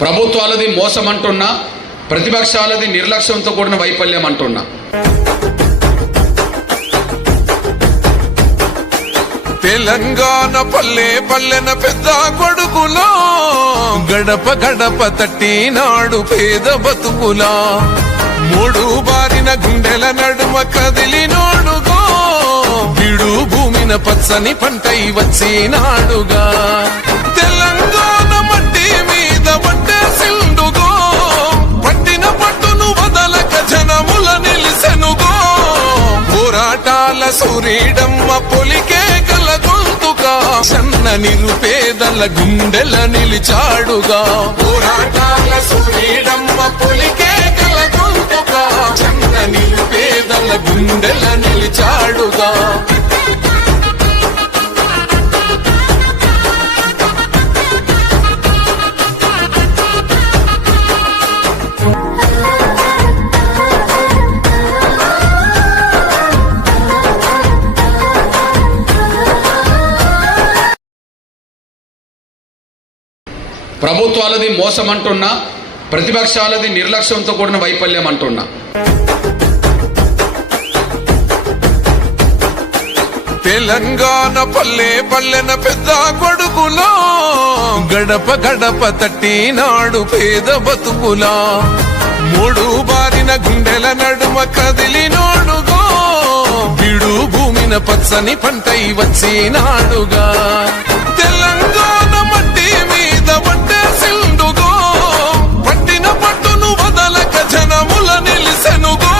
ప్రభుత్వాలది మోసం అంటున్నా, ప్రతిపక్షాలది నిర్లక్ష్యంతో కూడిన వైఫల్యం అంటున్నా. తెలంగాణ పల్లె పల్లెన పెద్ద కొడుకులా గడప గడప తట్టినాడు పేద బతుకులా. మూడు బారిన గుండెల నడుమ కదిలినోడుగా విడు భూమిన పచ్చని పంటై వచ్చినాడుగా. తెలంగాణ మట్టి మీద పట్టేసిండుగో, పట్టిన పట్టును వదలక జనముల నిలిసెనుగో. పోరాటాల సూరీడమ్మ పొలికే గల గొంతుగా, సన్న నిరుపేదల గుండెల నిలిచాడుగా. పోరాటాల సూరీడమ్మ పొలికే గల గొంతుగా, సన్న నిరుపేదల గుండెల నిలిచాడుగా. ప్రభుత్వాలది మోసం అంటున్నా, ప్రతిపక్షాలది నిర్లక్ష్యంతో కూడిన వైఫల్యం అంటున్నా. తెలంగాణ పల్లె పల్లెన పెద్ద కొడుకులా గడప గడప తట్టినాడు పేద బతుకులా. మూడు బారిన గుండెల నడుమ కదిలినోడుగో విడు భూమిన పచ్చని పంటై వచ్చినాడుగా. తెలంగాణ మట్టి మీద పట్టేసిండుగో, పట్టిన పట్టును వదలక జనముల నిలిసెనుగో.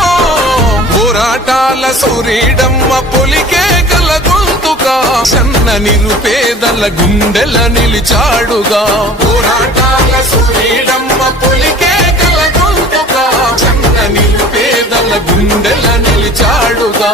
పోరాటాల సూరీడమ్మ పొలికే గల గొంతుగా, సన్న నిరుపేదల గుండెల నిలిచాడుగా. పోరాటాల సూరీడమ్మ పొలికే గల గొంతుగా, సన్న నిరుపేదల గుండెల నిలిచాడుగా.